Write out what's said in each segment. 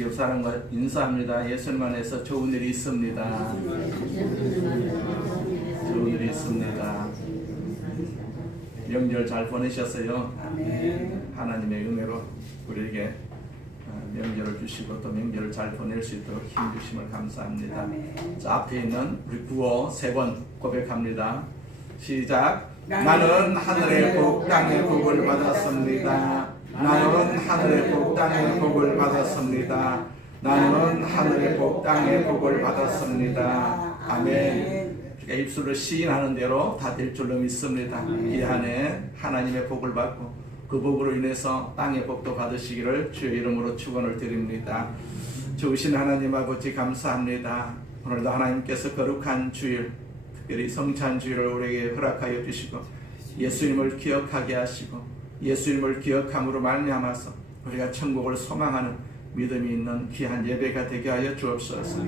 옆 사람과 인사합니다. 예수님 안에서 좋은 일이 있습니다. 좋은 일이 있습니다. 명절 잘 보내셨어요? 하나님의 은혜로 우리에게 명절을 주시고 또 명절을 잘 보낼 수 있도록 힘 주심을 감사합니다. 자, 앞에 있는 우리 구호 3번 고백합니다. 시작. 나는 하늘의 복 땅의 복을 받았습니다. 나는 하늘의 복 땅의 복을 받았습니다. 나는 하늘의 복 땅의 복을 받았습니다. 아멘. 입술로 시인하는 대로 다 될 줄로 믿습니다. 이 한해 하나님의 복을 받고 그 복으로 인해서 땅의 복도 받으시기를 주의 이름으로 축원을 드립니다. 좋으신 하나님 아버지 감사합니다. 오늘도 하나님께서 거룩한 주일, 특별히 성찬 주일을 우리에게 허락하여 주시고 예수님을 기억하게 하시고 예수님을 기억함으로 말미암아서 우리가 천국을 소망하는 믿음이 있는 귀한 예배가 되게 하여 주옵소서.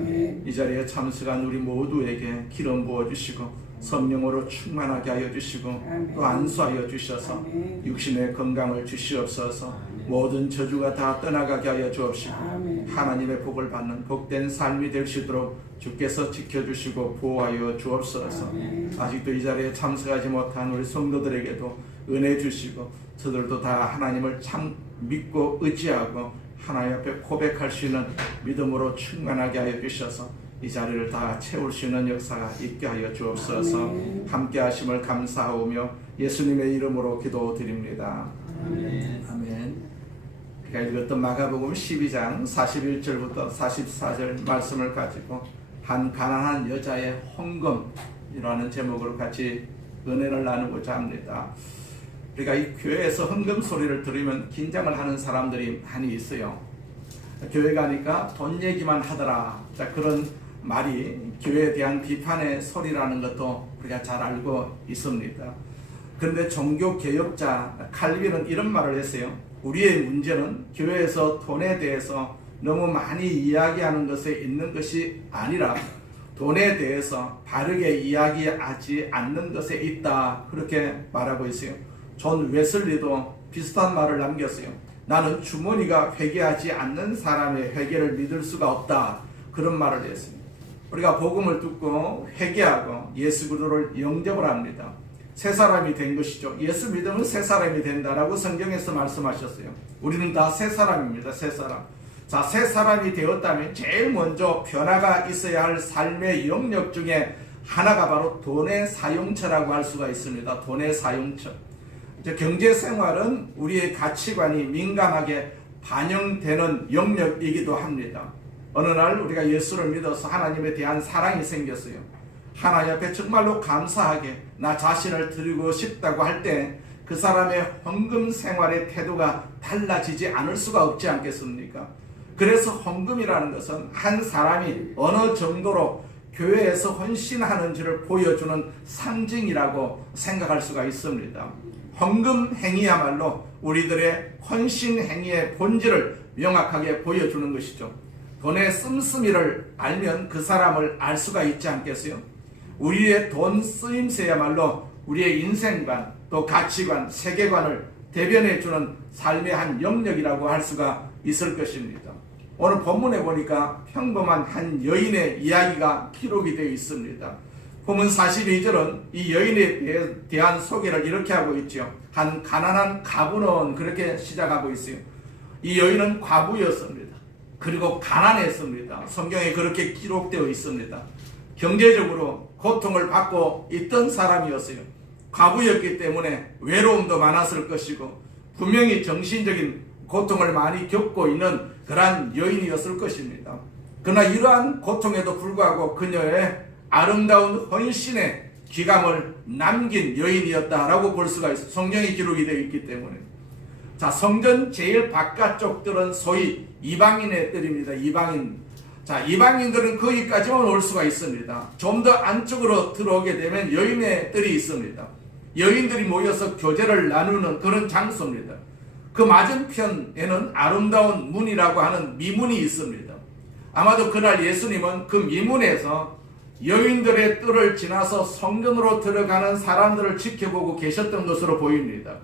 이 자리에 참석한 우리 모두에게 기름 부어주시고 성령으로 충만하게 하여 주시고 또 안수하여 주셔서 육신의 건강을 주시옵소서. 모든 저주가 다 떠나가게 하여 주옵시고 하나님의 복을 받는 복된 삶이 될 수 있도록 주께서 지켜주시고 보호하여 주옵소서. 아직도 이 자리에 참석하지 못한 우리 성도들에게도 은혜 주시고 저들도 다 하나님을 참 믿고 의지하고 하나님 앞에 고백할 수 있는 믿음으로 충만하게 하여 주셔서 이 자리를 다 채울 수 있는 역사가 있게 하여 주옵소서. 함께 하심을 감사하오며 예수님의 이름으로 기도드립니다. 아멘. 그러니까 읽었던 마가복음 12장 41절부터 44절 말씀을 가지고 한 가난한 여자의 헌금이라는 제목으로 같이 은혜를 나누고자 합니다. 그러니까 이 교회에서 헌금 소리를 들으면 긴장을 하는 사람들이 많이 있어요. 교회 가니까 돈 얘기만 하더라. 자, 그런 말이 교회에 대한 비판의 소리라는 것도 우리가 잘 알고 있습니다. 그런데 종교개혁자 칼빈은 이런 말을 했어요. 우리의 문제는 교회에서 돈에 대해서 너무 많이 이야기하는 것에 있는 것이 아니라 돈에 대해서 바르게 이야기하지 않는 것에 있다. 그렇게 말하고 있어요. 존 웨슬리도 비슷한 말을 남겼어요. 나는 주머니가 회개하지 않는 사람의 회개를 믿을 수가 없다. 그런 말을 했습니다. 우리가 복음을 듣고 회개하고 예수 그리스도를 영접을 합니다. 새 사람이 된 것이죠. 예수 믿으면 새 사람이 된다라고 성경에서 말씀하셨어요. 우리는 다 새 사람입니다. 새 사람. 자, 새 사람이 되었다면 제일 먼저 변화가 있어야 할 삶의 영역 중에 하나가 바로 돈의 사용처라고 할 수가 있습니다. 돈의 사용처. 경제생활은 우리의 가치관이 민감하게 반영되는 영역이기도 합니다. 어느 날 우리가 예수를 믿어서 하나님에 대한 사랑이 생겼어요. 하나님 앞에 정말로 감사하게 나 자신을 드리고 싶다고 할 때 그 사람의 헌금 생활의 태도가 달라지지 않을 수가 없지 않겠습니까? 그래서 헌금이라는 것은 한 사람이 어느 정도로 교회에서 헌신하는지를 보여주는 상징이라고 생각할 수가 있습니다. 헌금 행위야말로 우리들의 헌신 행위의 본질을 명확하게 보여주는 것이죠. 돈의 씀씀이를 알면 그 사람을 알 수가 있지 않겠어요? 우리의 돈 쓰임새야말로 우리의 인생관, 또 가치관, 세계관을 대변해주는 삶의 한 영역이라고 할 수가 있을 것입니다. 오늘 본문에 보니까 평범한 한 여인의 이야기가 기록이 되어 있습니다. 본문 42절은 이 여인에 대한 소개를 이렇게 하고 있죠. 한 가난한 과부는 그렇게 시작하고 있어요. 이 여인은 과부였습니다. 그리고 가난했습니다. 성경에 그렇게 기록되어 있습니다. 경제적으로 고통을 받고 있던 사람이었어요. 과부였기 때문에 외로움도 많았을 것이고 분명히 정신적인 고통을 많이 겪고 있는 그러한 여인이었을 것입니다. 그러나 이러한 고통에도 불구하고 그녀의 아름다운 헌신의 기감을 남긴 여인이었다라고 볼 수가 있어요. 성경에 기록이 되어 있기 때문에. 자, 성전 제일 바깥쪽들은 소위 이방인의 뜰입니다. 이방인. 자, 이방인들은 거기까지만 올 수가 있습니다. 좀 더 안쪽으로 들어오게 되면 여인의 뜰이 있습니다. 여인들이 모여서 교제를 나누는 그런 장소입니다. 그 맞은편에는 아름다운 문이라고 하는 미문이 있습니다. 아마도 그날 예수님은 그 미문에서 여인들의 뜰을 지나서 성전으로 들어가는 사람들을 지켜보고 계셨던 것으로 보입니다.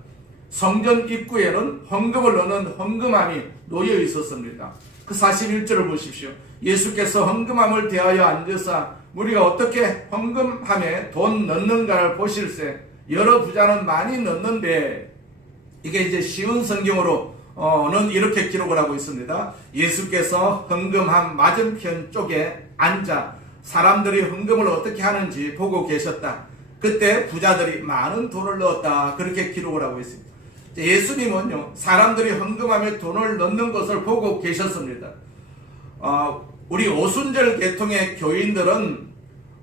성전 입구에는 헌금을 넣는 헌금함이 놓여 있었습니다. 그 41절을 보십시오. 예수께서 헌금함을 대하여 앉으사 우리가 어떻게 헌금함에 돈 넣는가를 보실세. 여러 부자는 많이 넣는데, 이게 이제 쉬운 성경으로는 이렇게 기록을 하고 있습니다. 예수께서 헌금함 맞은편 쪽에 앉아 사람들이 헌금을 어떻게 하는지 보고 계셨다. 그때 부자들이 많은 돈을 넣었다. 그렇게 기록을 하고 있습니다. 예수님은요, 사람들이 헌금함에 돈을 넣는 것을 보고 계셨습니다. 우리 오순절 계통의 교인들은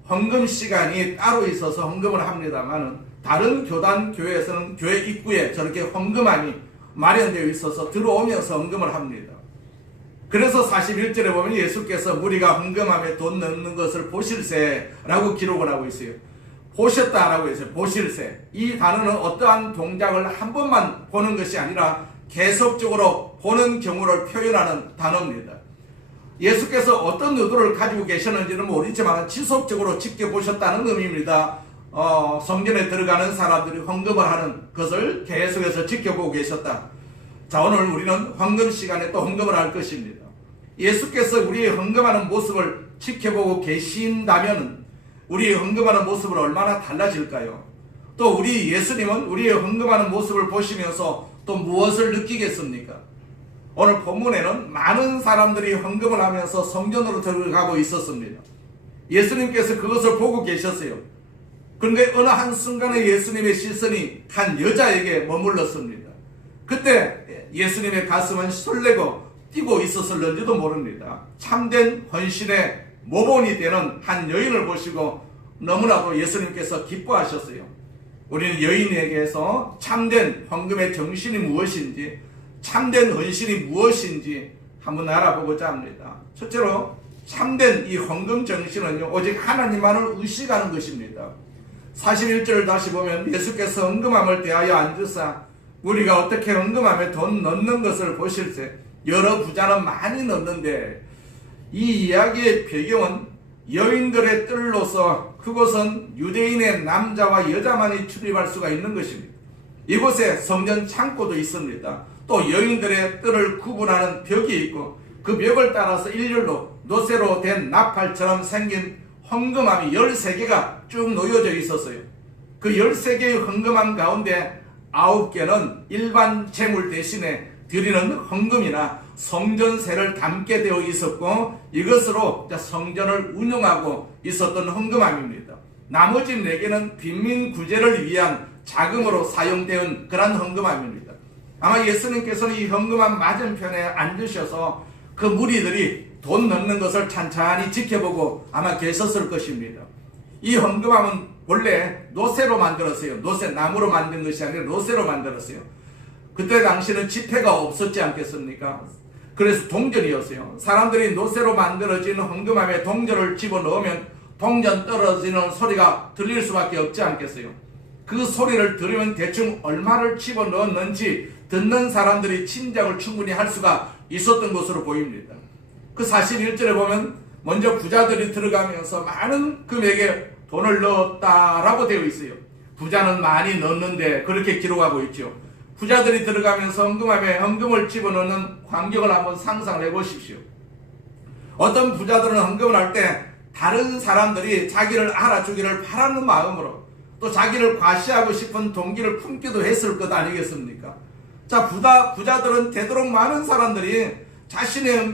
헌금 시간이 따로 있어서 헌금을 합니다만, 다른 교단 교회에서는 교회 입구에 저렇게 헌금함이 마련되어 있어서 들어오면서 헌금을 합니다. 그래서 41절에 보면 예수께서 우리가 헌금함에 돈 넣는 것을 보실세라고 기록을 하고 있어요. 보셨다라고 했어요. 보실세. 이 단어는 어떠한 동작을 한 번만 보는 것이 아니라 계속적으로 보는 경우를 표현하는 단어입니다. 예수께서 어떤 의도를 가지고 계셨는지는 모르지만 지속적으로 지켜보셨다는 의미입니다. 성전에 들어가는 사람들이 헌금을 하는 것을 계속해서 지켜보고 계셨다. 자, 오늘 우리는 헌금 시간에 또 헌금을 할 것입니다. 예수께서 우리의 헌금하는 모습을 지켜보고 계신다면 우리의 헌금하는 모습은 얼마나 달라질까요? 또 우리 예수님은 우리의 헌금하는 모습을 보시면서 또 무엇을 느끼겠습니까? 오늘 본문에는 많은 사람들이 헌금을 하면서 성전으로 들어가고 있었습니다. 예수님께서 그것을 보고 계셨어요. 그런데 어느 한순간에 예수님의 시선이 한 여자에게 머물렀습니다. 그때 예수님의 가슴은 설레고 뛰고 있었을는지도 모릅니다. 참된 헌신의 모본이 되는 한 여인을 보시고 너무나도 예수님께서 기뻐하셨어요. 우리는 여인에게서 참된 헌금의 정신이 무엇인지, 참된 헌신이 무엇인지 한번 알아보고자 합니다. 첫째로 참된 이 헌금 정신은요, 오직 하나님만을 의식하는 것입니다. 41절을 다시 보면 예수께서 헌금함을 대하여 앉으사 우리가 어떻게 헌금함에 돈 넣는 것을 보실세. 여러 부자는 많이 넣는데, 이 이야기의 배경은 여인들의 뜰로서 그곳은 유대인의 남자와 여자만이 출입할 수가 있는 것입니다. 이곳에 성전 창고도 있습니다. 또 여인들의 뜰을 구분하는 벽이 있고 그 벽을 따라서 일렬로 노쇠로 된 나팔처럼 생긴 헌금함이 13개가 쭉 놓여져 있었어요. 그 13개의 헌금함 가운데 9개는 일반 재물 대신에 드리는 헌금이나 성전세를 담게 되어 있었고, 이것으로 성전을 운영하고 있었던 헌금함입니다. 나머지 4개는 빈민 구제를 위한 자금으로 사용되는 그런 헌금함입니다. 아마 예수님께서는 이 헌금함 맞은편에 앉으셔서 그 무리들이 돈 넣는 것을 찬찬히 지켜보고 아마 계셨을 것입니다. 이 헌금함은 원래 노쇠로 만들었어요. 노쇠, 나무로 만든 것이 아니라 노쇠로 만들었어요. 그때 당시는 지폐가 없었지 않겠습니까? 그래서 동전이었어요. 사람들이 노쇠로 만들어진 헌금함에 동전을 집어넣으면 동전 떨어지는 소리가 들릴 수밖에 없지 않겠어요? 그 소리를 들으면 대충 얼마를 집어넣었는지 듣는 사람들이 짐작을 충분히 할 수가 있었던 것으로 보입니다. 그 41절에 보면 먼저 부자들이 들어가면서 많은 금액의 돈을 넣었다라고 되어 있어요. 부자는 많이 넣었는데 그렇게 기록하고 있죠. 부자들이 들어가면서 헌금함에 헌금을 집어넣는 광경을 한번 상상을 해보십시오. 어떤 부자들은 헌금을 할 때 다른 사람들이 자기를 알아주기를 바라는 마음으로 또 자기를 과시하고 싶은 동기를 품기도 했을 것 아니겠습니까? 자, 부자들은 되도록 많은 사람들이 자신의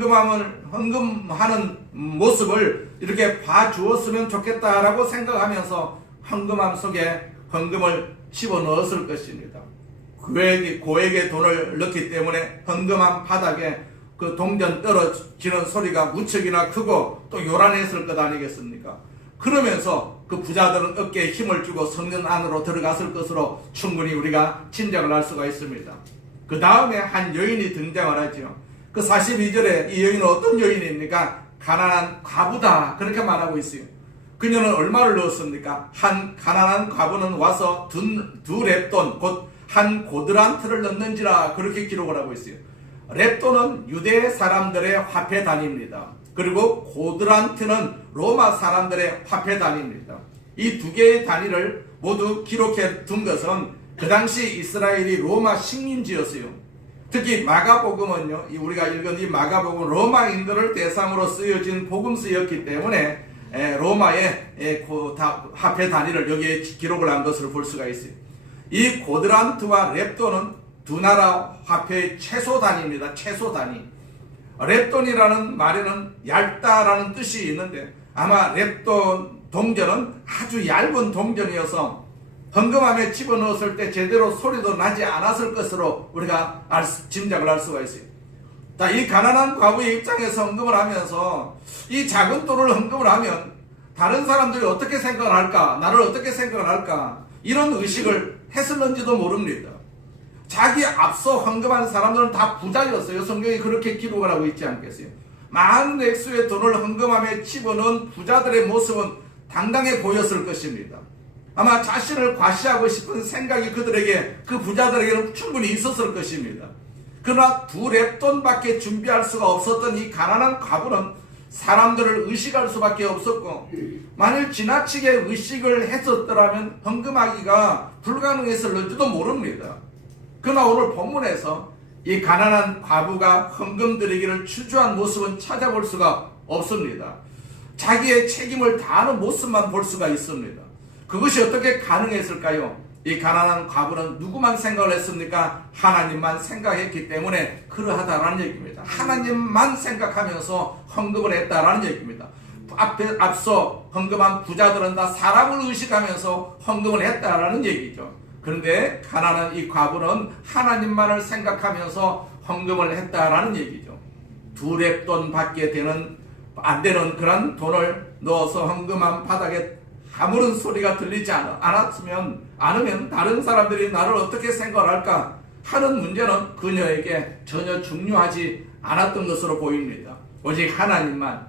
헌금하는 모습을 이렇게 봐주었으면 좋겠다라고 생각하면서 헌금함 속에 헌금을 집어넣었을 것입니다. 고액의 돈을 넣기 때문에 헌금함 바닥에 그 동전 떨어지는 소리가 무척이나 크고 또 요란했을 것 아니겠습니까? 그러면서 그 부자들은 어깨에 힘을 주고 성전 안으로 들어갔을 것으로 충분히 우리가 짐작을 할 수가 있습니다. 그 다음에 한 여인이 등장을 하죠. 그 42절에 이 여인은 어떤 여인입니까? 가난한 과부다, 그렇게 말하고 있어요. 그녀는 얼마를 넣었습니까? 한 가난한 과부는 와서 두 렙돈, 곧 한 고드란트를 넣는지라, 그렇게 기록을 하고 있어요. 렙돈은 유대 사람들의 화폐 단위입니다. 그리고 고드란트는 로마 사람들의 화폐 단위입니다. 이 두 개의 단위를 모두 기록해 둔 것은 그 당시 이스라엘이 로마 식민지였어요. 특히 마가복음은요, 우리가 읽은 이 마가복음 로마인들을 대상으로 쓰여진 복음서였기 때문에 로마의 화폐 단위를 여기에 기록을 한 것을 볼 수가 있어요. 이 고드란트와 렙돈은 두 나라 화폐의 최소 단위입니다. 최소 단위. 렙돈이라는 말에는 얇다라는 뜻이 있는데 아마 렙돈 동전은 아주 얇은 동전이어서 헌금함에 집어넣었을 때 제대로 소리도 나지 않았을 것으로 우리가 짐작을 할 수가 있어요. 이 가난한 과부의 입장에서 헌금을 하면서 이 작은 돈을 헌금을 하면 다른 사람들이 어떻게 생각을 할까? 나를 어떻게 생각을 할까? 이런 의식을 했을는지도 모릅니다. 자기 앞서 헌금한 사람들은 다 부자였어요. 성경이 그렇게 기록을 하고 있지 않겠어요? 많은 액수의 돈을 헌금함에 집어넣은 부자들의 모습은 당당해 보였을 것입니다. 아마 자신을 과시하고 싶은 생각이 그 부자들에게는 충분히 있었을 것입니다. 그러나 두 렙돈밖에 준비할 수가 없었던 이 가난한 과부는 사람들을 의식할 수밖에 없었고, 만일 지나치게 의식을 했었더라면 헌금하기가 불가능했을지도 모릅니다. 그러나 오늘 본문에서 이 가난한 과부가 헌금 드리기를 주저한 모습은 찾아볼 수가 없습니다. 자기의 책임을 다하는 모습만 볼 수가 있습니다. 그것이 어떻게 가능했을까요? 이 가난한 과부는 누구만 생각을 했습니까? 하나님만 생각했기 때문에 그러하다라는 얘기입니다. 하나님만 생각하면서 헌금을 했다라는 얘기입니다. 앞서 헌금한 부자들은 다 사람을 의식하면서 헌금을 했다라는 얘기죠. 그런데 가난한 이 과부는 하나님만을 생각하면서 헌금을 했다라는 얘기죠. 두 렙돈 밖에 안 되는 그런 돈을 넣어서 헌금한 바닥에 아무런 소리가 들리지 않으면 다른 사람들이 나를 어떻게 생각할까 하는 문제는 그녀에게 전혀 중요하지 않았던 것으로 보입니다. 오직 하나님만,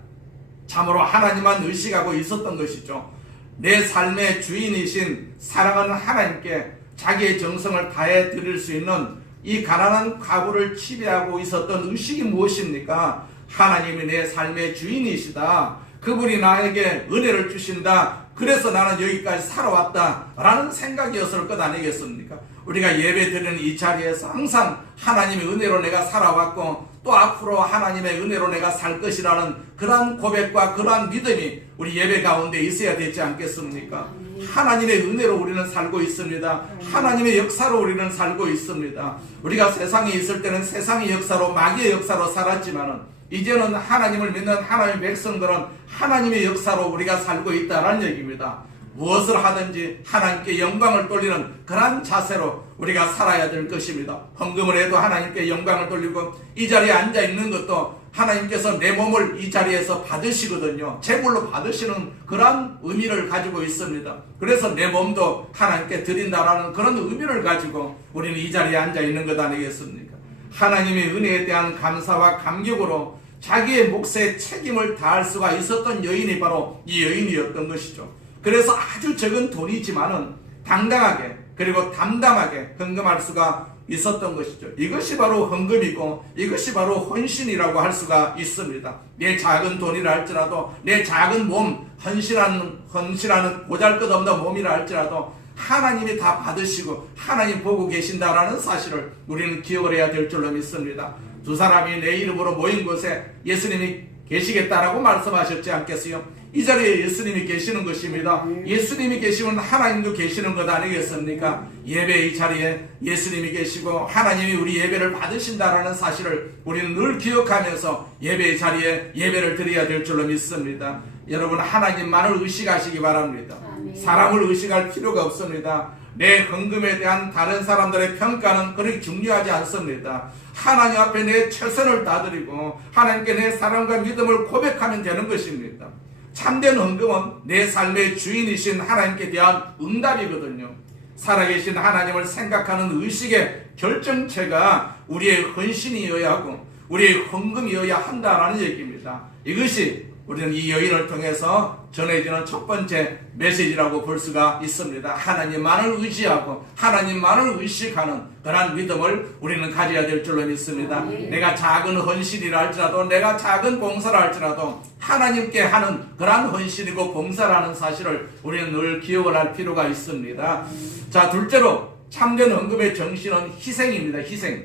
참으로 하나님만 의식하고 있었던 것이죠. 내 삶의 주인이신 사랑하는 하나님께 자기의 정성을 다해 드릴 수 있는 이 가난한 과부를 지배하고 있었던 의식이 무엇입니까? 하나님이 내 삶의 주인이시다. 그분이 나에게 은혜를 주신다. 그래서 나는 여기까지 살아왔다 라는 생각이었을 것 아니겠습니까? 우리가 예배 드리는 이 자리에서 항상 하나님의 은혜로 내가 살아왔고 또 앞으로 하나님의 은혜로 내가 살 것이라는 그러한 고백과 그러한 믿음이 우리 예배 가운데 있어야 되지 않겠습니까? 하나님의 은혜로 우리는 살고 있습니다. 하나님의 역사로 우리는 살고 있습니다. 우리가 세상에 있을 때는 세상의 역사로, 마귀의 역사로 살았지만은 이제는 하나님을 믿는 하나님의 백성들은 하나님의 역사로 우리가 살고 있다는 얘기입니다. 무엇을 하든지 하나님께 영광을 돌리는 그런 자세로 우리가 살아야 될 것입니다. 헌금을 해도 하나님께 영광을 돌리고 이 자리에 앉아 있는 것도 하나님께서 내 몸을 이 자리에서 받으시거든요. 제물로 받으시는 그런 의미를 가지고 있습니다. 그래서 내 몸도 하나님께 드린다라는 그런 의미를 가지고 우리는 이 자리에 앉아 있는 것 아니겠습니까? 하나님의 은혜에 대한 감사와 감격으로 자기의 몫에 책임을 다할 수가 있었던 여인이 바로 이 여인이었던 것이죠. 그래서 아주 적은 돈이지만은 당당하게 그리고 담담하게 헌금할 수가 있었던 것이죠. 이것이 바로 헌금이고 이것이 바로 헌신이라고 할 수가 있습니다. 내 작은 돈이라 할지라도, 내 작은 몸, 헌신하는 보잘것없는 몸이라 할지라도 하나님이 다 받으시고 하나님 보고 계신다라는 사실을 우리는 기억을 해야 될 줄로 믿습니다. 두 사람이 내 이름으로 모인 곳에 예수님이 계시겠다라고 말씀하셨지 않겠어요? 이 자리에 예수님이 계시는 것입니다. 예수님이 계시면 하나님도 계시는 것 아니겠습니까? 예배 이 자리에 예수님이 계시고 하나님이 우리 예배를 받으신다라는 사실을 우리는 늘 기억하면서 예배의 자리에 예배를 드려야 될 줄로 믿습니다. 여러분, 하나님만을 의식하시기 바랍니다. 사람을 의식할 필요가 없습니다. 내 헌금에 대한 다른 사람들의 평가는 그렇게 중요하지 않습니다. 하나님 앞에 내 최선을 다드리고 하나님께 내 사랑과 믿음을 고백하면 되는 것입니다. 참된 헌금은 내 삶의 주인이신 하나님께 대한 응답이거든요. 살아계신 하나님을 생각하는 의식의 결정체가 우리의 헌신이어야 하고 우리의 헌금이어야 한다라는 얘기입니다. 이것이 우리는 이 여인을 통해서 전해지는 첫 번째 메시지라고 볼 수가 있습니다. 하나님만을 의지하고 하나님만을 의식하는 그런 믿음을 우리는 가져야 될 줄로 믿습니다. 내가 작은 헌신이라 할지라도, 내가 작은 봉사라 할지라도 하나님께 하는 그런 헌신이고 봉사라는 사실을 우리는 늘 기억을 할 필요가 있습니다. 자, 둘째로 참된 헌금의 정신은 희생입니다. 희생.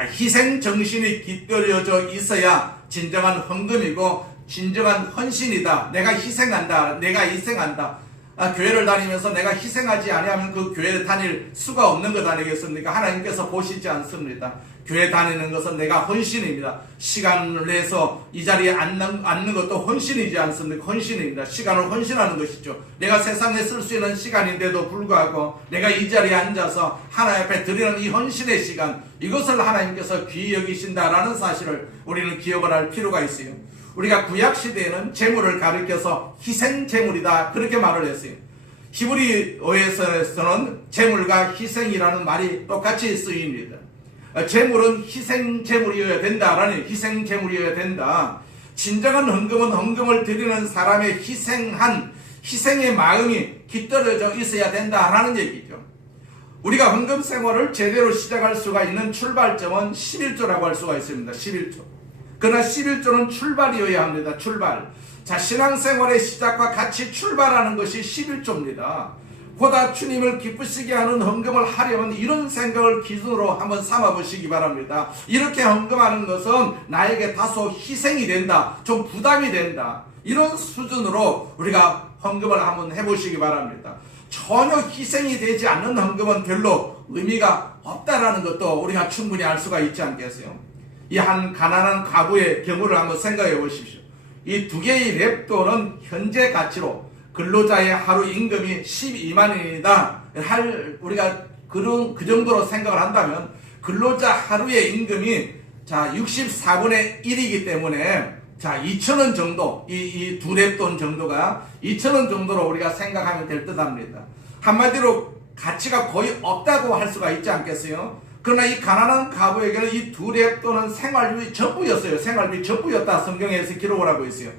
희생 정신이 깃들여져 있어야 진정한 헌금이고 진정한 헌신이다. 내가 희생한다. 내가 희생한다. 교회를 다니면서 내가 희생하지 아니하면 그 교회에 다닐 수가 없는 것 아니겠습니까? 하나님께서 보시지 않습니다. 교회 다니는 것은 내가 헌신입니다. 시간을 내서 이 자리에 앉는 것도 헌신이지 않습니까? 헌신입니다. 시간을 헌신하는 것이죠. 내가 세상에 쓸 수 있는 시간인데도 불구하고 내가 이 자리에 앉아서 하나님 앞에 드리는 이 헌신의 시간, 이것을 하나님께서 귀히 여기신다라는 사실을 우리는 기억을 할 필요가 있어요. 우리가 구약시대에는 재물을 가리켜서 희생재물이다 그렇게 말을 했어요. 히브리어에서는 재물과 희생이라는 말이 똑같이 쓰입니다. 재물은 희생재물이어야 된다라는, 희생재물이어야 된다. 진정한 헌금은 헌금을 드리는 사람의 희생의 마음이 깃들여져 있어야 된다라는 얘기죠. 우리가 헌금 생활을 제대로 시작할 수가 있는 출발점은 11조라고 할 수가 있습니다. 11조. 그러나 11조는 출발이어야 합니다. 출발. 자, 신앙생활의 시작과 같이 출발하는 것이 11조입니다. 보다 주님을 기쁘시게 하는 헌금을 하려면 이런 생각을 기준으로 한번 삼아보시기 바랍니다. 이렇게 헌금하는 것은 나에게 다소 희생이 된다. 좀 부담이 된다. 이런 수준으로 우리가 헌금을 한번 해보시기 바랍니다. 전혀 희생이 되지 않는 헌금은 별로 의미가 없다라는 것도 우리가 충분히 알 수가 있지 않겠어요? 이 한 가난한 가부의 경우를 한번 생각해 보십시오. 이 두 개의 랩돈은 현재 가치로 근로자의 하루 임금이 12만원이다. 우리가 그 정도로 생각을 한다면 근로자 하루의 임금이 자 64분의 1이기 때문에 자 2,000원 정도, 이 두 랩돈 정도가 2,000원 정도로 우리가 생각하면 될 듯합니다. 한마디로 가치가 거의 없다고 할 수가 있지 않겠어요? 그러나 이 가난한 가부에게는 이 두 랩돈은 생활비 전부였어요. 생활비 전부였다 성경에서 기록을 하고 있어요.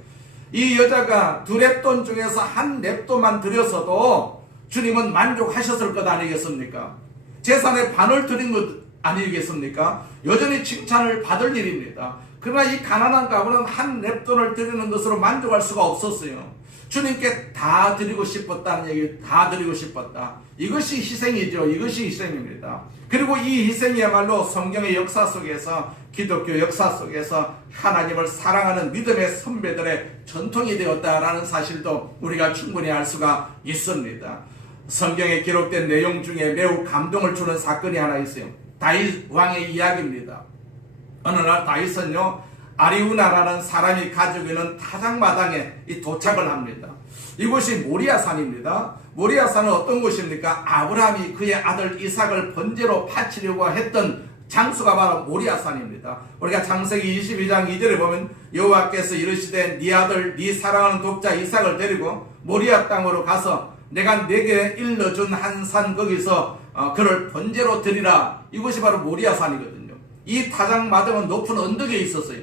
이 여자가 두 랩돈 중에서 한 랩돈만 드렸어도 주님은 만족하셨을 것 아니겠습니까? 재산의 반을 드린 것 아니겠습니까? 여전히 칭찬을 받을 일입니다. 그러나 이 가난한 가부는 한 랩돈을 드리는 것으로 만족할 수가 없었어요. 주님께 다 드리고 싶었다는 얘기, 다 드리고 싶었다. 이것이 희생이죠. 이것이 희생입니다. 그리고 이 희생이야말로 성경의 역사 속에서, 기독교 역사 속에서 하나님을 사랑하는 믿음의 선배들의 전통이 되었다라는 사실도 우리가 충분히 알 수가 있습니다. 성경에 기록된 내용 중에 매우 감동을 주는 사건이 하나 있어요. 다윗 왕의 이야기입니다. 어느 날 다윗은요, 아리우나라는 사람이 가지고 있는 타작마당에 도착을 합니다. 이곳이 모리아산입니다. 모리아산은 어떤 곳입니까? 아브라함이 그의 아들 이삭을 번제로 바치려고 했던 장소가 바로 모리아산입니다. 우리가 창세기 22장 2절에 보면 여호와께서 이르시되 네 아들 네 사랑하는 독자 이삭을 데리고 모리아 땅으로 가서 내가 네게 일러준 한 산 거기서 그를 번제로 드리라. 이곳이 바로 모리아산이거든요. 이 타작마당은 높은 언덕에 있었어요.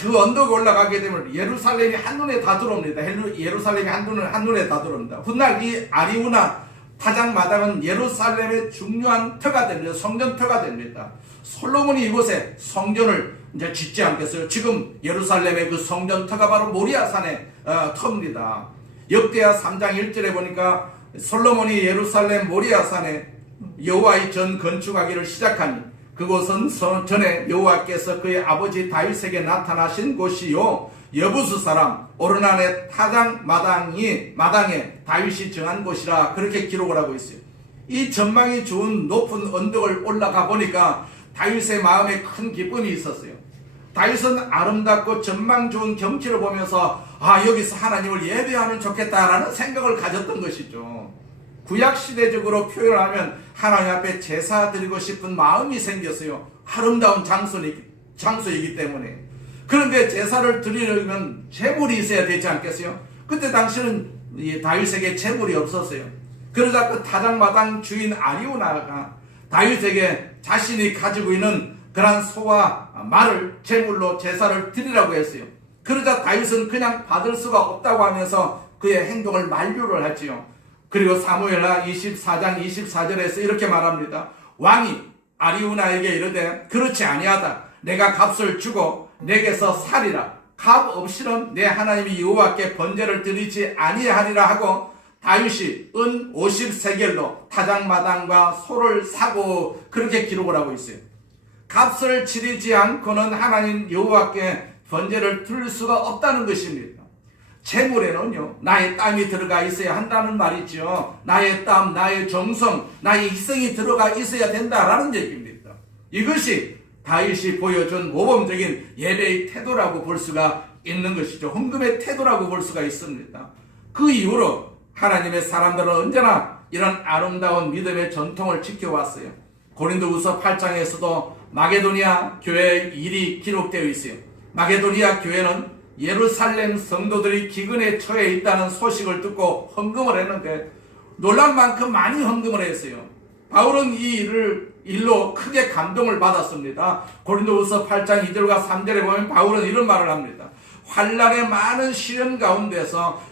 그 언덕에 올라가게 되면 예루살렘이 한눈에 다 들어옵니다. 예루살렘이 한눈에 다 들어옵니다. 훗날 이 아리우나 타작마당은 예루살렘의 중요한 터가 됩니다. 성전터가 됩니다. 솔로몬이 이곳에 성전을 이제 짓지 않겠어요? 지금 예루살렘의 그 성전터가 바로 모리아산의 터입니다. 역대하 3장 1절에 보니까 솔로몬이 예루살렘 모리아산에 여호와의 전 건축하기를 시작하니 그곳은 전에 여호와께서 그의 아버지 다윗에게 나타나신 곳이요 여부수 사람 오르난의 타작마당에 다윗이 정한 곳이라 그렇게 기록을 하고 있어요. 이 전망이 좋은 높은 언덕을 올라가 보니까 다윗의 마음에 큰 기쁨이 있었어요. 다윗은 아름답고 전망 좋은 경치를 보면서 여기서 하나님을 예배하면 좋겠다라는 생각을 가졌던 것이죠. 구약시대적으로 표현하면 하나님 앞에 제사 드리고 싶은 마음이 생겼어요. 아름다운 장소이기 때문에. 그런데 제사를 드리려면 재물이 있어야 되지 않겠어요? 그때 당시는 다윗에게 재물이 없었어요. 그러자 그 타작마당 주인 아리우나가 다윗에게 자신이 가지고 있는 그런 소와 말을 제물로 제사를 드리라고 했어요. 그러자 다윗은 그냥 받을 수가 없다고 하면서 그의 행동을 만류를 하지요. 그리고 사무엘하 24장 24절에서 이렇게 말합니다. 왕이 아리우나에게 이르되 그렇지 아니하다. 내가 값을 주고 내게서 살이라. 값 없이는 내 하나님 여호와께 번제를 드리지 아니하리라 하고 다윗이 은 50세겔로 타작마당과 소를 사고 그렇게 기록을 하고 있어요. 값을 치르지 않고는 하나님 여호와께 번제를 드릴 수가 없다는 것입니다. 재물에는요, 나의 땀이 들어가 있어야 한다는 말이죠. 나의 땀, 나의 정성, 나의 희생이 들어가 있어야 된다라는 얘기입니다. 이것이 다윗이 보여준 모범적인 예배의 태도라고 볼 수가 있는 것이죠. 헌금의 태도라고 볼 수가 있습니다. 그 이후로 하나님의 사람들은 언제나 이런 아름다운 믿음의 전통을 지켜왔어요. 고린도후서 8장에서도 마게도니아 교회의 일이 기록되어 있어요. 마게도니아 교회는 예루살렘 성도들이 기근에 처해 있다는 소식을 듣고 헌금을 했는데 놀랄 만큼 많이 헌금을 했어요. 바울은 이 일로 크게 감동을 받았습니다. 고린도후서 8장 2절과 3절에 보면 바울은 이런 말을 합니다. 환난의 많은 시련 가운데서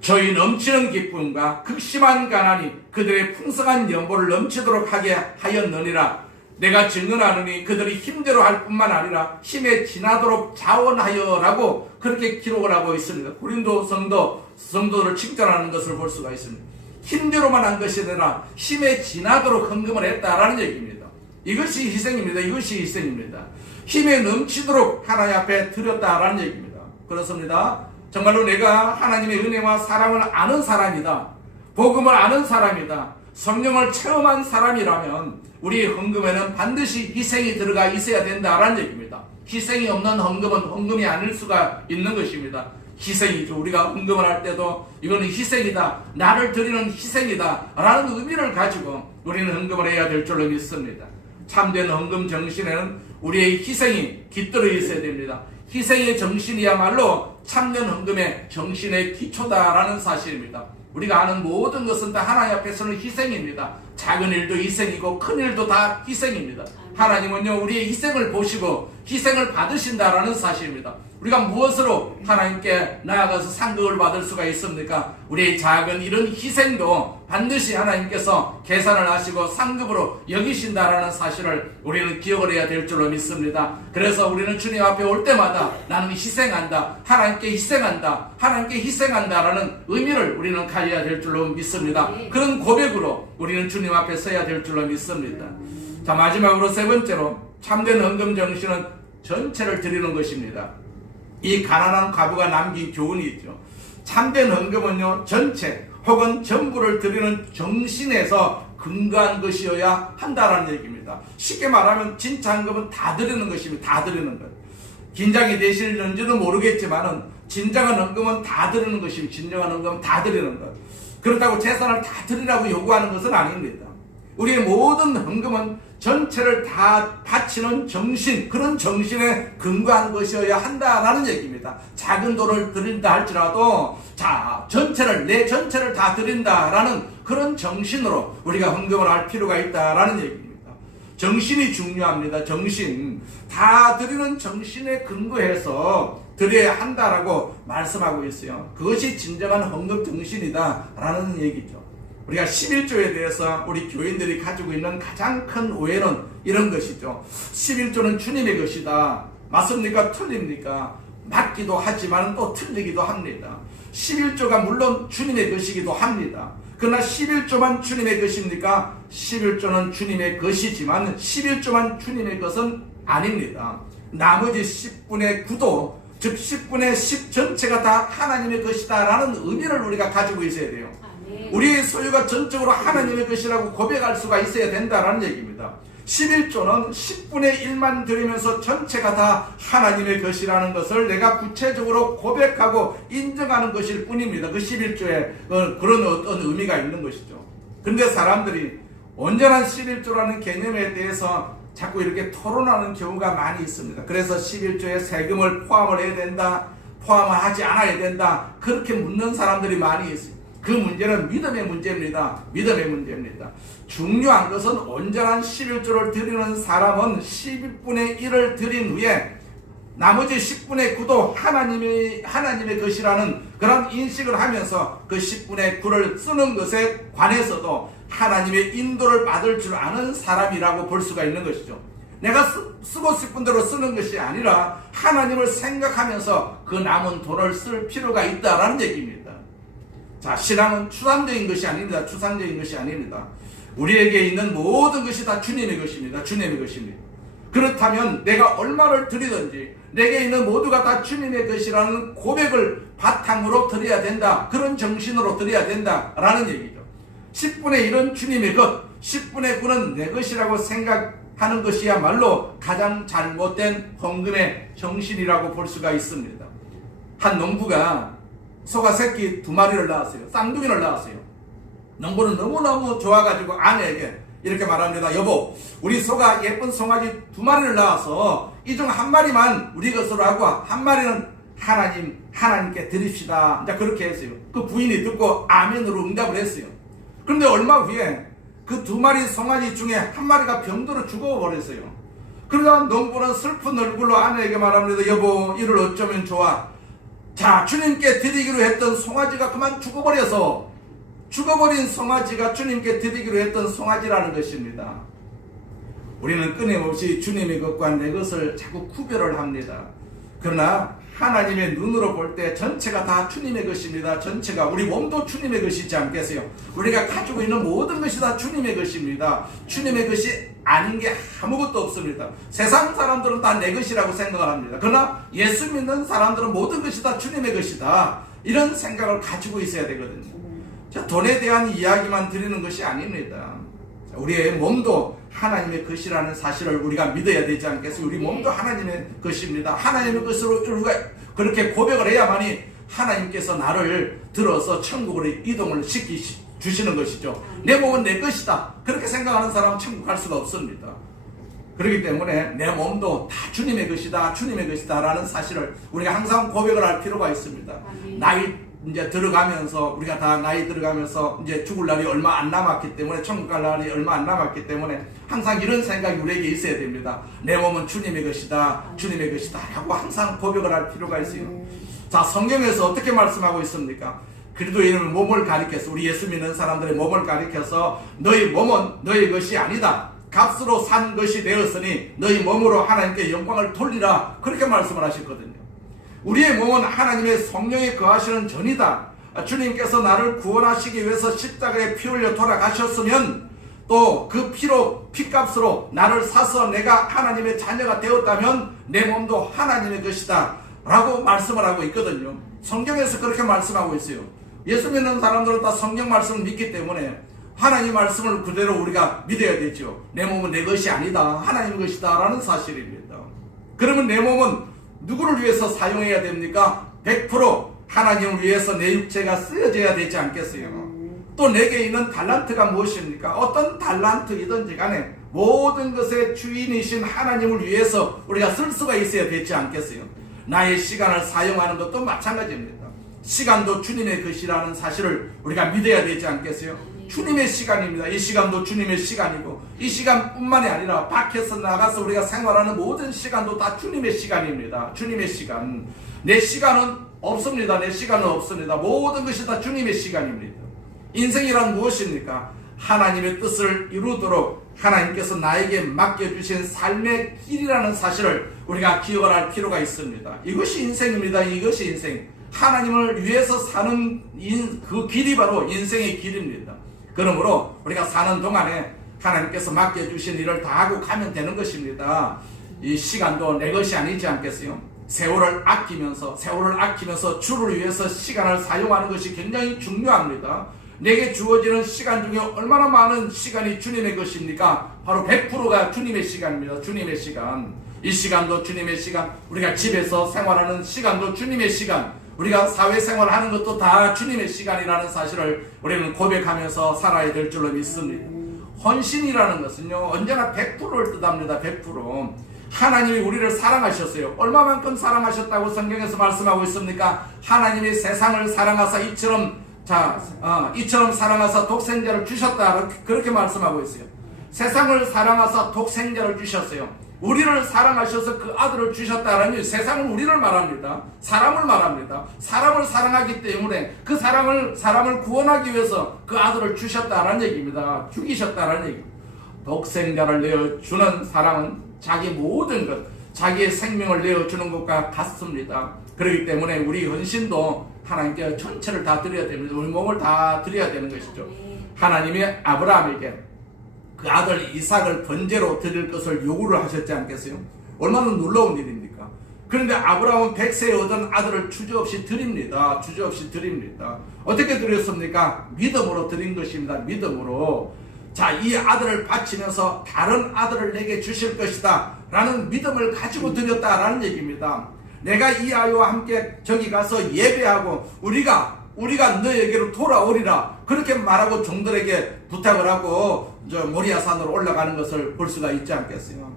저희 넘치는 기쁨과 극심한 가난이 그들의 풍성한 연보를 넘치도록 하게 하였느니라. 내가 증언하느니 그들이 힘대로 할 뿐만 아니라 힘에 지나도록 자원하여라고 그렇게 기록을 하고 있습니다. 고린도 성도들을 칭찬하는 것을 볼 수가 있습니다. 힘대로만 한 것이 아니라 힘에 지나도록 헌금을 했다라는 얘기입니다. 이것이 희생입니다. 이것이 희생입니다. 힘에 넘치도록 하나님 앞에 드렸다라는 얘기입니다. 그렇습니다. 정말로 내가 하나님의 은혜와 사랑을 아는 사람이다. 복음을 아는 사람이다. 성령을 체험한 사람이라면 우리 헌금에는 반드시 희생이 들어가 있어야 된다라는 얘기입니다. 희생이 없는 헌금은 헌금이 아닐 수가 있는 것입니다. 희생이죠. 우리가 헌금을 할 때도 이거는 희생이다, 나를 드리는 희생이다 라는 의미를 가지고 우리는 헌금을 해야 될 줄로 믿습니다. 참된 헌금 정신에는 우리의 희생이 깃들어 있어야 됩니다. 희생의 정신이야말로 참된 헌금의 정신의 기초다라는 사실입니다. 우리가 아는 모든 것은 다 하나님 앞에서는 희생입니다. 작은 일도 희생이고 큰 일도 다 희생입니다. 하나님은요, 우리의 희생을 보시고 희생을 받으신다라는 사실입니다. 우리가 무엇으로 하나님께 나아가서 상급을 받을 수가 있습니까? 우리의 작은 이런 희생도 반드시 하나님께서 계산을 하시고 상급으로 여기신다라는 사실을 우리는 기억을 해야 될 줄로 믿습니다. 그래서 우리는 주님 앞에 올 때마다 나는 희생한다, 하나님께 희생한다, 하나님께 희생한다라는 의미를 우리는 가져야 될 줄로 믿습니다. 그런 고백으로 우리는 주님 앞에 서야 될 줄로 믿습니다. 자, 마지막으로 세 번째로 참된 헌금 정신은 전체를 드리는 것입니다. 이 가난한 과부가 남긴 교훈이 있죠. 참된 헌금은요, 전체 혹은 전부를 드리는 정신에서 근거한 것이어야 한다라는 얘기입니다. 쉽게 말하면 진짜 헌금은 다 드리는 것입니다. 다 드리는 것. 긴장이 되시는지는 모르겠지만은 진정한 헌금은 다 드리는 것입니다. 진정한 헌금은 다 드리는 것. 그렇다고 재산을 다 드리라고 요구하는 것은 아닙니다. 우리의 모든 헌금은 전체를 다 바치는 정신, 그런 정신에 근거한 것이어야 한다라는 얘기입니다. 작은 돈을 드린다 할지라도 내 전체를 다 드린다라는 그런 정신으로 우리가 헌금을 할 필요가 있다라는 얘기입니다. 정신이 중요합니다. 정신. 다 드리는 정신에 근거해서 드려야 한다라고 말씀하고 있어요. 그것이 진정한 헌금 정신이다라는 얘기죠. 우리가 11조에 대해서 우리 교인들이 가지고 있는 가장 큰 오해는 이런 것이죠. 11조는 주님의 것이다. 맞습니까? 틀립니까? 맞기도 하지만 또 틀리기도 합니다. 11조가 물론 주님의 것이기도 합니다. 그러나 11조만 주님의 것입니까? 11조는 주님의 것이지만 11조만 주님의 것은 아닙니다. 나머지 10분의 9도, 즉 10분의 10 전체가 다 하나님의 것이다 라는 의미를 우리가 가지고 있어야 돼요. 우리의 소유가 전적으로 하나님의 것이라고 고백할 수가 있어야 된다라는 얘기입니다. 11조는 10분의 1만 드리면서 전체가 다 하나님의 것이라는 것을 내가 구체적으로 고백하고 인정하는 것일 뿐입니다. 그 11조에 그런 어떤 의미가 있는 것이죠. 그런데 사람들이 온전한 11조라는 개념에 대해서 자꾸 이렇게 토론하는 경우가 많이 있습니다. 그래서 11조에 세금을 포함을 해야 된다, 포함을 하지 않아야 된다, 그렇게 묻는 사람들이 많이 있습니다. 그 문제는 믿음의 문제입니다. 믿음의 문제입니다. 중요한 것은 온전한 11조를 드리는 사람은 12분의 1을 드린 후에 나머지 10분의 9도 하나님의 것이라는 그런 인식을 하면서 그 10분의 9를 쓰는 것에 관해서도 하나님의 인도를 받을 줄 아는 사람이라고 볼 수가 있는 것이죠. 내가 쓰고 싶은 대로 쓰는 것이 아니라 하나님을 생각하면서 그 남은 돈을 쓸 필요가 있다라는 얘기입니다. 자, 신앙은 추상적인 것이 아닙니다. 추상적인 것이 아닙니다. 우리에게 있는 모든 것이 다 주님의 것입니다. 주님의 것입니다. 그렇다면 내가 얼마를 드리든지 내게 있는 모두가 다 주님의 것이라는 고백을 바탕으로 드려야 된다. 그런 정신으로 드려야 된다라는 얘기죠. 10분의 1은 주님의 것, 10분의 9는 내 것이라고 생각하는 것이야말로 가장 잘못된 헌금의 정신이라고 볼 수가 있습니다. 한 농부가 소가 새끼 2마리를 낳았어요. 쌍둥이를 낳았어요. 농부는 너무너무 좋아가지고 아내에게 이렇게 말합니다. 여보, 우리 소가 예쁜 송아지 2마리를 낳아서 이 중 1마리만 우리 것으로 하고 1마리는 하나님께 드립시다. 이제 그렇게 했어요. 그 부인이 듣고 아멘으로 응답을 했어요. 그런데 얼마 후에 그 2마리 송아지 중에 1마리가 병들어 죽어버렸어요. 그러자 농부는 슬픈 얼굴로 아내에게 말합니다. 여보, 이를 어쩌면 좋아. 자, 주님께 드리기로 했던 송아지가 그만 죽어버려서 죽어버린 송아지가 주님께 드리기로 했던 송아지라는 것입니다. 우리는 끊임없이 주님의 것과 내 것을 자꾸 구별을 합니다. 그러나 하나님의 눈으로 볼 때 전체가 다 주님의 것입니다. 전체가, 우리 몸도 주님의 것이지 않겠어요? 우리가 가지고 있는 모든 것이 다 주님의 것입니다. 주님의 것이 아닌 게 아무것도 없습니다. 세상 사람들은 다 내 것이라고 생각을 합니다. 그러나 예수 믿는 사람들은 모든 것이 다 주님의 것이다. 이런 생각을 가지고 있어야 되거든요. 자, 돈에 대한 이야기만 드리는 것이 아닙니다. 자, 우리의 몸도 하나님의 것이라는 사실을 우리가 믿어야 되지 않겠어요? 우리 몸도 하나님의 것입니다. 하나님의 것으로 우리가 그렇게 고백을 해야만이 하나님께서 나를 들어서 천국으로 이동을 시키시는 것이죠. 내 몸은 내 것이다. 그렇게 생각하는 사람은 천국 갈 수가 없습니다. 그렇기 때문에 내 몸도 다 주님의 것이다. 주님의 것이다. 라는 사실을 우리가 항상 고백을 할 필요가 있습니다. 나이 이제 들어가면서, 우리가 다 나이 들어가면서 이제 죽을 날이 얼마 안 남았기 때문에, 천국 갈 날이 얼마 안 남았기 때문에 항상 이런 생각이 우리에게 있어야 됩니다. 내 몸은 주님의 것이다. 주님의 것이다. 라고 항상 고백을 할 필요가 있어요. 자, 성경에서 어떻게 말씀하고 있습니까? 그리스도인의 몸을 가리켜서, 우리 예수 믿는 사람들의 몸을 가리켜서 너희 몸은 너희 것이 아니다. 값으로 산 것이 되었으니 너희 몸으로 하나님께 영광을 돌리라. 그렇게 말씀을 하셨거든요. 우리의 몸은 하나님의 성령이 거하시는 전이다. 주님께서 나를 구원하시기 위해서 십자가에 피 흘려 돌아가셨으면, 또 그 피로, 피값으로 나를 사서 내가 하나님의 자녀가 되었다면 내 몸도 하나님의 것이다 라고 말씀을 하고 있거든요. 성경에서 그렇게 말씀하고 있어요. 예수 믿는 사람들은 다 성경 말씀을 믿기 때문에 하나님 말씀을 그대로 우리가 믿어야 되죠. 내 몸은 내 것이 아니다. 하나님 것이다 라는 사실입니다. 그러면 내 몸은 누구를 위해서 사용해야 됩니까? 100% 하나님을 위해서 내 육체가 쓰여져야 되지 않겠어요? 또 내게 있는 달란트가 무엇입니까? 어떤 달란트이든지 간에 모든 것의 주인이신 하나님을 위해서 우리가 쓸 수가 있어야 되지 않겠어요? 나의 시간을 사용하는 것도 마찬가지입니다. 시간도 주님의 것이라는 사실을 우리가 믿어야 되지 않겠어요? 주님의 시간입니다. 이 시간도 주님의 시간이고, 이 시간뿐만이 아니라 밖에서 나가서 우리가 생활하는 모든 시간도 다 주님의 시간입니다. 주님의 시간. 내 시간은 없습니다. 내 시간은 없습니다. 모든 것이 다 주님의 시간입니다. 인생이란 무엇입니까? 하나님의 뜻을 이루도록 하나님께서 나에게 맡겨주신 삶의 길이라는 사실을 우리가 기억을 할 필요가 있습니다. 이것이 인생입니다. 이것이 인생. 하나님을 위해서 사는 그 길이 바로 인생의 길입니다. 그러므로 우리가 사는 동안에 하나님께서 맡겨주신 일을 다 하고 가면 되는 것입니다. 이 시간도 내 것이 아니지 않겠어요? 세월을 아끼면서 주를 위해서 시간을 사용하는 것이 굉장히 중요합니다. 내게 주어지는 시간 중에 얼마나 많은 시간이 주님의 것입니까? 바로 100%가 주님의 시간입니다. 주님의 시간. 이 시간도 주님의 시간, 우리가 집에서 생활하는 시간도 주님의 시간, 우리가 사회생활 하는 것도 다 주님의 시간이라는 사실을 우리는 고백하면서 살아야 될 줄로 믿습니다. 헌신이라는 것은요, 언제나 100%를 뜻합니다. 100%. 하나님이 우리를 사랑하셨어요. 얼마만큼 사랑하셨다고 성경에서 말씀하고 있습니까? 하나님이 세상을 사랑하사 이처럼 사랑하사 독생자를 주셨다. 그렇게 말씀하고 있어요. 세상을 사랑하사 독생자를 주셨어요. 우리를 사랑하셔서 그 아들을 주셨다라니, 세상은 우리를 말합니다. 사람을 말합니다. 사람을 사랑하기 때문에 그 사람을 구원하기 위해서 그 아들을 주셨다라는 얘기입니다. 죽이셨다라는 얘기입니다. 독생자를 내어주는 사랑은 자기 모든 것, 자기의 생명을 내어주는 것과 같습니다. 그렇기 때문에 우리 헌신도 하나님께 전체를 다 드려야 됩니다. 우리 몸을 다 드려야 되는 것이죠. 하나님이 아브라함에게 그 아들 이삭을 번제로 드릴 것을 요구를 하셨지 않겠어요? 얼마나 놀라운 일입니까? 그런데 아브라함은 100세에 얻은 아들을 주저없이 드립니다. 주저없이 드립니다. 어떻게 드렸습니까? 믿음으로 드린 것입니다. 믿음으로. 자, 이 아들을 바치면서 다른 아들을 내게 주실 것이다 라는 믿음을 가지고 드렸다라는 얘기입니다. 내가 이 아이와 함께 저기 가서 예배하고 우리가 너에게로 돌아오리라 그렇게 말하고 종들에게 부탁을 하고 저 모리아산으로 올라가는 것을 볼 수가 있지 않겠어요?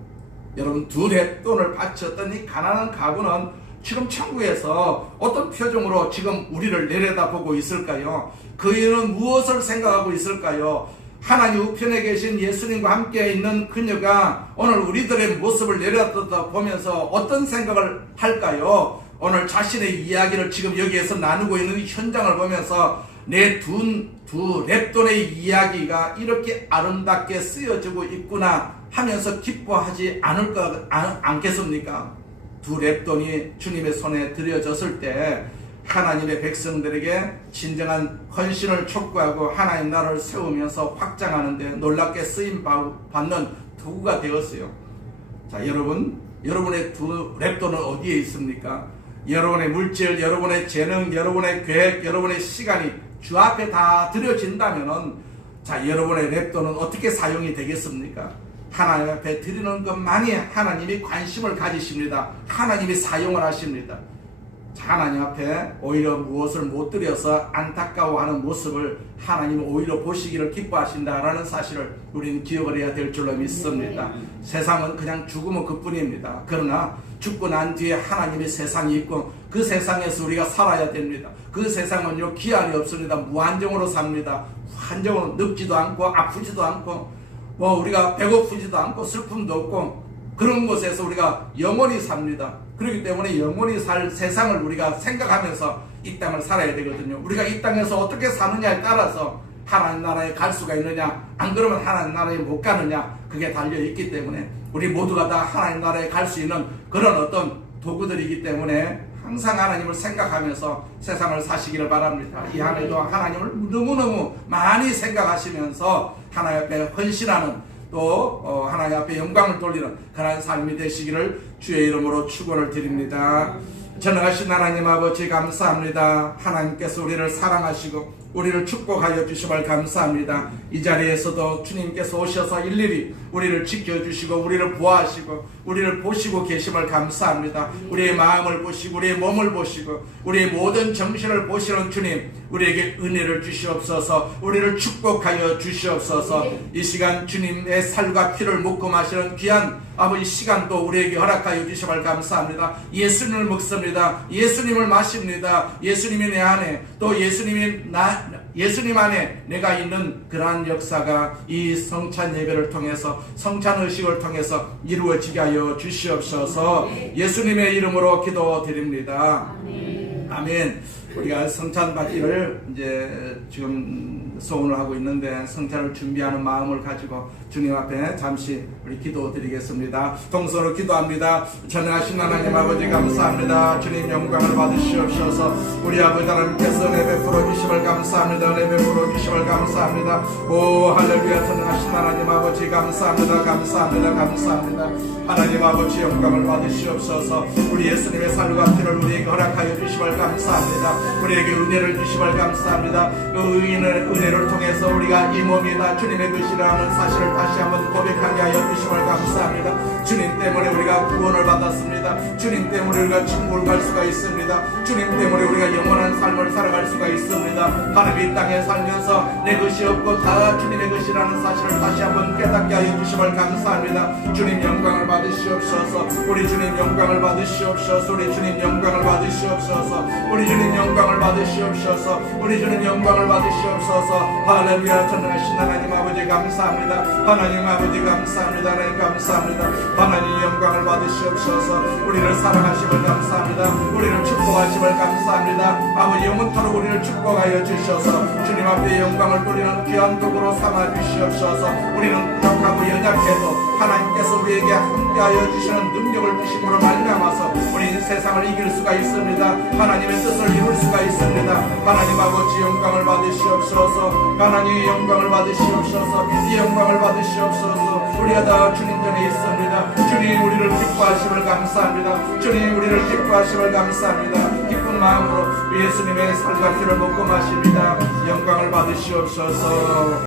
여러분, 두 렙돈을 바쳤더니 가난한 가구는 지금 천국에서 어떤 표정으로 지금 우리를 내려다보고 있을까요? 그이는 무엇을 생각하고 있을까요? 하나님 우편에 계신 예수님과 함께 있는 그녀가 오늘 우리들의 모습을 내려다보면서 어떤 생각을 할까요? 오늘 자신의 이야기를 지금 여기에서 나누고 있는 현장을 보면서 내 두 렙돈의 이야기가 이렇게 아름답게 쓰여지고 있구나 하면서 기뻐하지 않겠습니까? 두 렙돈이 주님의 손에 드려졌을 때 하나님의 백성들에게 진정한 헌신을 촉구하고 하나님 나라를 세우면서 확장하는 데 놀랍게 쓰임받는 도구가 되었어요. 자, 여러분의 두 렙돈은 어디에 있습니까? 여러분의 물질, 여러분의 재능, 여러분의 계획, 여러분의 시간이 주 앞에 다 드려진다면은 자, 여러분의 렙돈은 어떻게 사용이 되겠습니까? 하나님 앞에 드리는 것만이 하나님이 관심을 가지십니다. 하나님이 사용을 하십니다. 하나님 앞에 오히려 무엇을 못 드려서 안타까워하는 모습을 하나님은 오히려 보시기를 기뻐하신다라는 사실을 우리는 기억을 해야 될 줄로 믿습니다. 세상은 그냥 죽으면 그뿐입니다. 그러나 죽고 난 뒤에 하나님의 세상이 있고 그 세상에서 우리가 살아야 됩니다. 그 세상은요, 기한이 없습니다. 무한정으로 삽니다. 한정으로 늙지도 않고 아프지도 않고 우리가 배고프지도 않고 슬픔도 없고 그런 곳에서 우리가 영원히 삽니다. 그렇기 때문에 영원히 살 세상을 우리가 생각하면서 이 땅을 살아야 되거든요. 우리가 이 땅에서 어떻게 사느냐에 따라서 하나님 나라에 갈 수가 있느냐, 안 그러면 하나님 나라에 못 가느냐, 그게 달려있기 때문에 우리 모두가 다 하나님 나라에 갈 수 있는 그런 어떤 도구들이기 때문에 항상 하나님을 생각하면서 세상을 사시기를 바랍니다. 이 한 해도 하나님을 너무너무 많이 생각하시면서 하나님 앞에 헌신하는 또 하나님 앞에 영광을 돌리는 그런 삶이 되시기를 주의 이름으로 축원을 드립니다. 전능하신 하나님 아버지 감사합니다. 하나님께서 우리를 사랑하시고 우리를 축복하여 주심을 감사합니다. 이 자리에서도 주님께서 오셔서 일일이 우리를 지켜주시고 우리를 보호하시고 우리를 보시고 계심을 감사합니다. 우리의 마음을 보시고 우리의 몸을 보시고 우리의 모든 정신을 보시는 주님, 우리에게 은혜를 주시옵소서. 우리를 축복하여 주시옵소서. 이 시간 주님의 살과 피를 묻고 마시는 귀한 아버지 시간도 우리에게 허락하여 주심을 감사합니다. 예수님을 먹습니다. 예수님을 마십니다. 예수님이 내 안에 또 예수님 안에 내가 있는 그러한 역사가 이 성찬 예배를 통해서 성찬 의식을 통해서 이루어지게 하여 주시옵소서. 예수님의 이름으로 기도드립니다. 아멘. 우리가 성찬 받기를 이제 지금 소원을 하고 있는데 성찬을 준비하는 마음을 가지고 주님 앞에 잠시 우리 기도드리겠습니다. 동서로 기도합니다. 전능하신 하나님 아버지 감사합니다. 주님 영광을 받으시옵소서. 우리 아버지 하나님께서 내 베풀어 주심을 감사합니다. 내 베풀어 주심을 감사합니다. 오 할렐루야. 전능하신 하나님 아버지 감사합니다. 감사합니다. 감사합니다. 하나님 아버지 영광을 받으시옵소서. 우리 예수님의 살과 피를 우리에게 허락하여 주심을 감사합니다. 우리에게 은혜를 주심을 감사합니다. 그 은혜를 통해서 우리가 이 몸이 다 주님의 것이라는 사실을 다시 한번 고백하게 하여 주심을 감사합니다. 주님 때문에 우리가 구원을 받았습니다. 주님 때문에 우리가 천국을 갈 수가 있습니다. 주님 때문에 우리가 영원한 삶을 살아갈 수가 있습니다. 하나님 이 땅에 살면서 내 것이 없고 다 주님의 것이라는 사실을 다시 한번 깨닫게 하여 주심을 감사합니다. 주님 영광을 받으시옵소서. 우리 주님 영광을 받으시옵소서. 우리 주님 영광을 받으시옵소서. 우리 주님 영광을 받으시옵소서. 우리 주님 영광을 받으시옵소서. 할렐루야. 전능하신 하나님 아버지 감사합니다. 하나님 아버지 감사합니다. 하나님 감사합니다. 하나님 영광을 받으시옵소서. 우리를 사랑하심을 감사합니다. 우리를 축복하심을 감사합니다. 아버지 영원토록 우리를 축복하여 주셔서 주님 앞에 영광을 돌리는 귀한 도구로 삼아 주시옵소서. 우리는 부족하고 연약해도 하나님께서 우리에게 함께하여 주시는 능력 능력을 주심으로 말미암아서 우리 세상을 이길 수가 있습니다. 하나님의 뜻을 이룰 수가 있습니다. 하나님 아버지 영광을 받으시옵소서. 하나님의 영광을 받으시옵소서. 이 영광을 받으시옵소서. 우리가 다 주님 전에 있습니다. 주님 우리를 기뻐하심을 감사합니다. 주님 우리를 기뻐하심을 감사합니다. 기쁜 마음으로 예수님의 살과 피를 먹고 마십니다. 영광을 받으시옵소서.